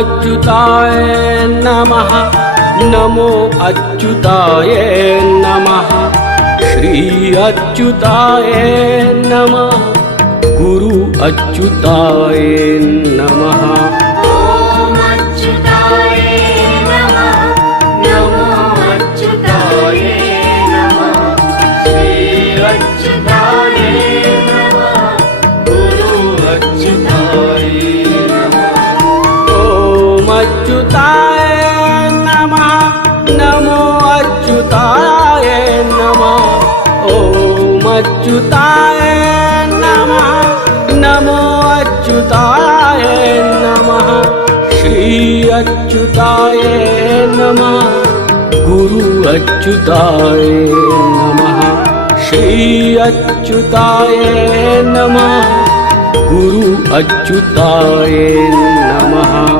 अच्युताय नमः। नमो अच्युताय नमः। श्री अच्युताय नमः। गुरु अच्युताय नमः। ॐ अच्युताय नमः। नमो अच्युताय नमः। श्री अच्युताय नमः। गुरु अच्युताय नमः। ॐ अच्युताय नमः। नमो अच्युताय नमः। ॐ अच्युताय नमः। नमो अच्युताय नमः। श्री अच्युताय नमः। गुरु अच्युताय नमः। श्री अच्युताय नमः। गुरु अच्युताय नमः।